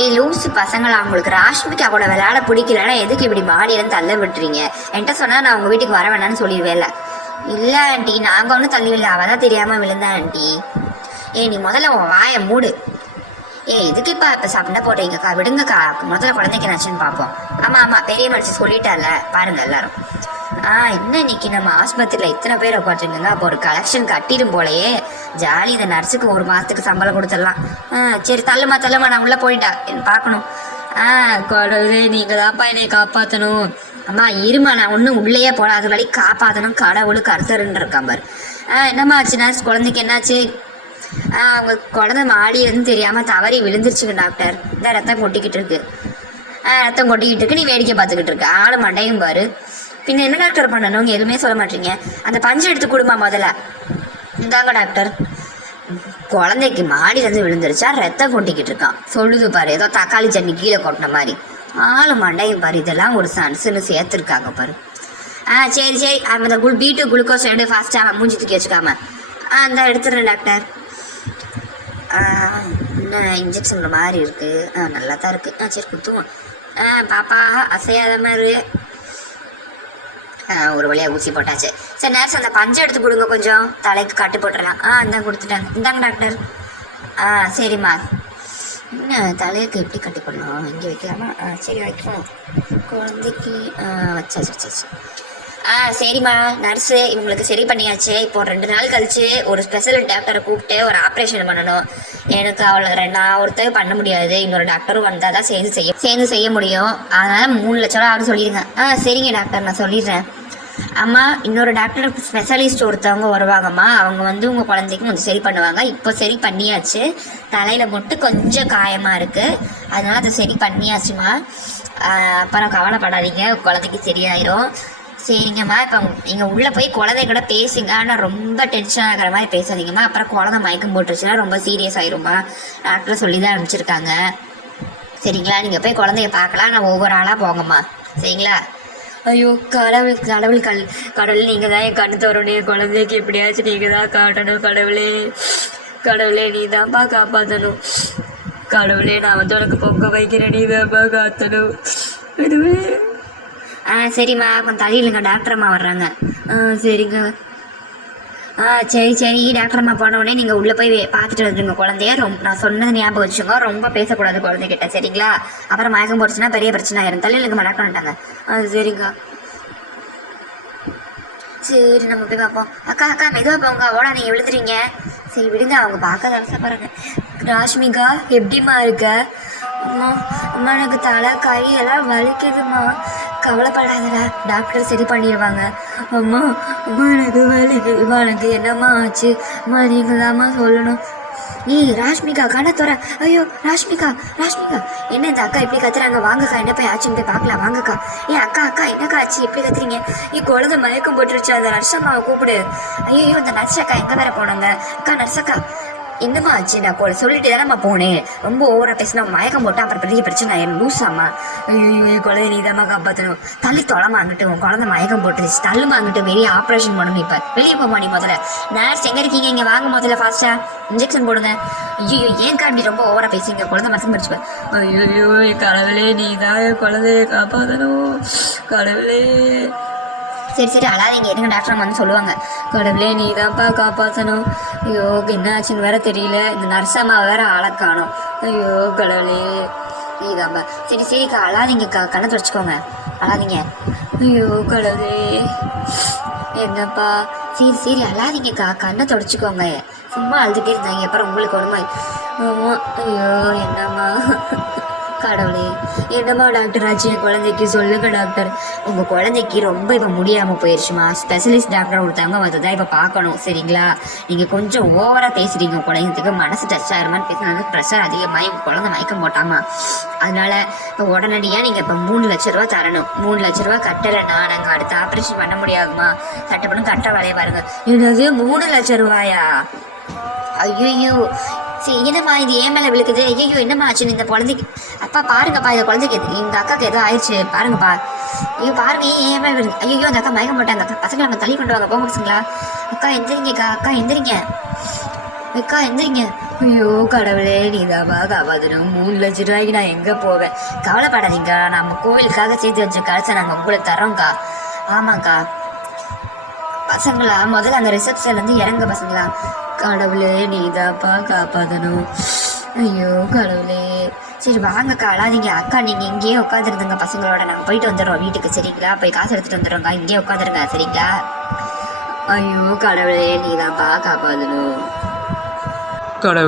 ஏய் லூசு பசங்களா, உங்களுக்கு ராஷ்மிகா கூட விளையாட பிடிக்கலன்னா எதுக்கு இப்படி மாடியிலேருந்து தள்ள விட்டுறீங்க? என்கிட்ட சொன்னால் நான் உங்கள் வீட்டுக்கு வர வேணான்னு சொல்லிடுவேல. இல்லை ஆண்டி, நாங்கள் ஒன்றும் தள்ளிவில்லை, அவள் தான் தெரியாமல் விழுந்தேன் ஆண்டி. நீ முதல்ல உன் வாயை மூடு. இதுக்கு இப்போ சண்டை போடுறீங்கக்கா, விடுங்கக்கா. முதல்ல குழந்தைக்கு என்னாச்சுன்னு பார்ப்போம். ஆமாம் பெரிய மனுஷன் சொல்லிட்டால, பாருங்க எல்லாரும். என்ன இன்னைக்கு நம்ம ஆஸ்பத்திரியில் இத்தனை பேர் உட்காந்துருங்க. அப்போ ஒரு கலெக்ஷன் கட்டிடும் போலையே. ஜாலி, இந்த நர்ஸுக்கு 1 மாதத்துக்கு சம்பளம் கொடுத்துடலாம். சரி தள்ளுமா நான் உள்ளே போயிட்டா பார்க்கணும். கடவுளே, நீங்கள் தான்ப்பா என்னை காப்பாற்றணும். அம்மா இருமா, நான் ஒன்றும் உள்ளேயே போல, அது வழி காப்பாற்றணும். கடவுளுக்கு அர்த்தருன்னு இருக்கான் பாரு. என்னம்மா ஆச்சு நர்ஸ்? குழந்தைக்கு என்னாச்சு? அவங்க குழந்தை மாடியிருந்து தெரியாமல் தவறி விழுந்துருச்சுங்க டாக்டர். இந்த ரத்தம் கொட்டிக்கிட்டு இருக்கு. ரத்தம் கொட்டிக்கிட்டு இருக்கு, நீ வேடிக்கை பார்த்துக்கிட்டு இருக்கு. ஆள் மண்டையும் பாரு. பின்ன என்ன டாக்டர் பண்ணணும்? எதுவுமே சொல்ல மாட்டீங்க. அந்த பஞ்சு எடுத்து கொடுமா முதல்ல. இந்தாங்க டாக்டர். குழந்தைக்கு மாடியிலேருந்து விழுந்துருச்சா, ரத்தம் கொட்டிக்கிட்டு இருக்கான். சொல்லுது பாரு, ஏதோ தக்காளி சட்னி கீழே கொட்டின மாதிரி. ஆள் மண்டையும் பாரு. இதெல்லாம் ஒரு சன்ஸுன்னு சேர்த்துருக்காங்க பாரு. சரி அந்த B2 குளுக்கோஸ் எடு ஃபாஸ்ட்டாக, மூஞ்சி தூக்கி வச்சுக்காம. அந்த எடுத்துடுறேன் டாக்டர். இன்னும் இன்ஜெக்ஷன் மாதிரி இருக்குது. நல்லா தான் இருக்குது. சரி குத்துவோம். பாப்பா அசையாத மாதிரி. ஒரு வழியாக ஊசி போட்டாச்சு. சரி நர்ஸ், அந்த பஞ்சை எடுத்து கொடுங்க, கொஞ்சம் தலைக்கு கட்டு போட்டுடலாம். இந்தா கொடுத்துட்டாங்க. இந்தாங்க டாக்டர். சரிம்மா. என்ன தலைக்கு எப்படி கட்டு போடணும்? இங்கே வைக்கலாமா? சரி வைக்கணும். குழந்தைக்கு வச்சாச்சு. சரிம்மா நர்ஸு, இவங்களுக்கு சரி பண்ணியாச்சு. இப்போ 2 நாள் கழிச்சு ஒரு ஸ்பெஷல் டாக்டரை கூப்பிட்டு ஒரு ஆப்ரேஷன் பண்ணணும். எனக்கு அவளை நான் ஒருத்தர் பண்ண முடியாது, இன்னொரு டாக்டரும் வந்தால் தான் சேர்ந்து செய்ய முடியும். அதனால் 3 லட்ச ரூபா ஆகும் சொல்லிடுங்க. சரிங்க டாக்டர், நான் சொல்லிடுறேன். அம்மா, இன்னொரு டாக்டர் ஸ்பெஷலிஸ்ட் ஒருத்தவங்க வருவாங்கம்மா. அவங்க வந்து உங்கள் குழந்தைக்கு கொஞ்சம் சரி பண்ணுவாங்க. இப்போ சரி பண்ணியாச்சு. தலையில் மட்டும் கொஞ்சம் காயமாக இருக்குது, அதனால் அதை சரி பண்ணியாச்சுமா. அப்புறம் கவலைப்படாதீங்க, குழந்தைக்கு சரியாயிரும். சரிங்கம்மா. இப்போ நீங்கள் உள்ளே போய் குழந்தை கூட பேசுங்க, ஆனால் ரொம்ப டென்ஷன் ஆகிற மாதிரி பேசாதீங்கம்மா. அப்புறம் குழந்தை மயக்கம் போட்டுருச்சுன்னா ரொம்ப சீரியஸ் ஆயிரும்மா. டாக்டர் சொல்லி தான் அனுப்பிச்சிருக்காங்க. சரிங்களா? நீங்கள் போய் குழந்தைய பார்க்கலாம், நான் ஒவ்வொரு ஆளாக போங்கம்மா. சரிங்களா? ஐயோ கடவுள் நீங்கள் தான் என் கண்ணு தரணும். குழந்தைக்கு எப்படியாச்சும் நீங்கள் தான் காட்டணும். கடவுளே நீ தான்ப்பா காப்பாற்றணும். கடவுளே, நான் வந்து உனக்கு பொங்க வைக்கிறேன், நீ தான்ப்பா காத்தணும். கடவுளே. சரிம்மா, கொஞ்சம் தலையிலுங்க, டாக்டர் அம்மா வர்றாங்க. சரிங்க. சரி டாக்டர் அம்மா போனவுடனே நீங்கள் உள்ளே போய் பார்த்துட்டு வந்துடுங்க குழந்தைய. நான் சொன்னது ஞாபகம் வச்சுக்கோங்க, ரொம்ப பேசக்கூடாது குழந்தைகிட்ட. சரிங்களா? அப்புறம் மயக்கம் போட்டுச்சுன்னா பெரிய பிரச்சனை ஆயிரும். தலையிலுங்க டாக்டர் வந்துட்டாங்க. சரிங்க. சரி நம்ம போய் பார்ப்போம். அக்கா மெதுவாக போங்க, ஓடா நீங்கள் விழுந்துறீங்க. சரி விடுங்க, அவங்க பார்க்க அவசரப்படுறாங்க. ராஷ்மிகா எப்படிம்மா இருக்க? அம்மா எனக்கு தலை கையெல்லாம் வலிக்குதுமா. கவலைப்படாதடா, டாக்டர் சரி பண்ணிடுவாங்க. அம்மா எனக்கு வலிக்குதுமா. எனக்கு என்னம்மா ஆச்சு? அம்மா நீங்கள் தாம்மா சொல்லணும். ராஷ்மிகா கண்ணத்தோர. ஐயோ ராஷ்மிகா என்ன இந்த அக்கா இப்படி கத்துறாங்க? வாங்கக்கா, என்ன போய் ஆச்சுன்னு போய் பார்க்கலாம், வாங்கக்கா. அக்கா என்னக்கா ஆச்சு? எப்படி கத்துறீங்க? குழந்தை மயக்கம் போட்டுருச்சு, அந்த நர்ஸம்மாவை கூப்பிடு. ஐயோ அந்த நர்ஸக்கா எங்கே வேற போனாங்க? அக்கா நர்ஸக்கா என்னம்மா ஆச்சு? நான் சொல்லிட்டு தானேம்மா போனேன். ரொம்ப ஓவராக பேசினா மயக்கம் போட்டால் அப்புறம் பெரிய பிரச்சனை ஆயிரும். லூசாம்மா. ஐயோ குழந்தை நீ தாம்மா காப்பாற்றணும். தள்ளி தொலைமா அங்கிட்டு, உன் குழந்தை மயக்கம் போட்டுருச்சு. தள்ளுமா அங்கிட்டு, வெளியே ஆப்ரேஷன் பண்ணணும். இப்போ வெளியே போமா நீ முதல்ல. நர்ஸ் எங்கே இருக்கீங்க? இங்கே வாங்க முதல்ல, ஃபாஸ்ட்டாக இன்ஜெக்ஷன் போடுங்க. ஐயோ ஏன் காண்டி ரொம்ப ஓவராக பேசிங்க? குழந்தை மசம் படிச்சுப்பேன். ஐயோ கடவுளே, நீ தான் குழந்தைய காப்பாற்றணும். கடவுளே. சரி அழாதீங்க, இருங்க, டாக்டர் வந்து சொல்லுவாங்க. கடவுளே நீ தான்ப்பா காப்பாற்றணும். ஐயோ என்ன ஆச்சுன்னு வேற தெரியல. இந்த நர்ஸம்மா வேற ஆளக்கானோம். ஐயோ கடவுளே நீ தான்ப்பா. சரிக்கா அழாதீங்கக்கா, கண்ணை தொடச்சிக்கோங்க, அழாதீங்க. ஐயோ கடவுளே என்னப்பா. சரி அழாதீங்கக்கா, கண்ணை தொடச்சிக்கோங்க. சும்மா அழுதுகிட்டே இருந்தாங்க, அப்புறம் உங்களுக்கு ஒன்றுமா. ஐயோ என்னம்மா. கடவுளே என்னம்மா டாக்டர் ஆச்சு என் குழந்தைக்கு? சொல்லுங்க டாக்டர். உங்கள் குழந்தைக்கு ரொம்ப இப்போ முடியாமல் போயிடுச்சுமா. ஸ்பெஷலிஸ்ட் டாக்டர் ஒருத்தவங்க வந்து தான் இப்போ பார்க்கணும். சரிங்களா? நீங்கள் கொஞ்சம் ஓவராக பேசுகிறீங்க. உங்கள் குழந்தைக்கு மனசு டச் ஆகிருமான்னு பேசுனாங்க. ப்ரெஷர் அதிகமாக உங்கள் குழந்தை மயக்கம் போட்டாமா. அதனால் இப்போ உடனடியாக நீங்கள் இப்போ 3 லட்ச ரூபா தரணும். 3 லட்ச ரூபா கட்டலைன்னா நாங்கள் அடுத்த ஆப்ரேஷன் பண்ண முடியாதுமா. கட்டப்படும் கட்ட வேலையை பாருங்க. என்னது 3 லட்ச ரூபாயா? ஐயோ சரி என்னம்மா இது ஏன் மேலே விழுக்குது? ஐயோ என்னம்மா ஆச்சுன்னு இந்த குழந்தைக்கு? அப்பா பாருங்கப்பா, இந்த குழந்தைக்கு இந்த அக்காவுக்கு எதோ ஆயிடுச்சு பாருங்கப்பா. ஐயோ பாருங்க ஏன் மேலே விழுது? ஐயோ அந்த அக்கா மயக்கம் போட்டாங்க. அக்கா பசங்களை நம்ம தள்ளி கொண்டு வாங்க, போக முடிச்சுங்களா? அக்கா எந்திரிங்கக்கா, அக்கா எந்திரிங்க. ஐயோ கடவுளே நீதாப்பா காப்பாற்றணும். 3 லட்ச ரூபாய்க்கு நான் எங்கே போவேன்? கவலைப்படாதீங்க, நம்ம கோயிலுக்காக சேர்த்து வச்ச காசை நாங்கள் உங்களுக்கு தரோங்க்கா. ஆமாங்க்கா. பசங்களா முதல்ல அந்த ரிசப்ஷன்லேருந்து இறங்க பசங்களா. கடவுளே நீதாப்பா காப்பாற்றணும். ஐயோ கடவுளே. சரி வாங்கக்கா, அழாதீங்க. அக்கா நீங்கள் இங்கேயே உட்காந்துருந்துங்க பசங்களோட, நாங்கள் போயிட்டு வந்துடுறோம் வீட்டுக்கு. சரிங்களா? போய் காசு எடுத்துகிட்டு வந்துடுறோங்க்கா. இங்கேயே உட்காந்துருங்க சரிங்களா? ஐயோ கடவுளே நீதாப்பா காப்பாற்றணும். கடவுள்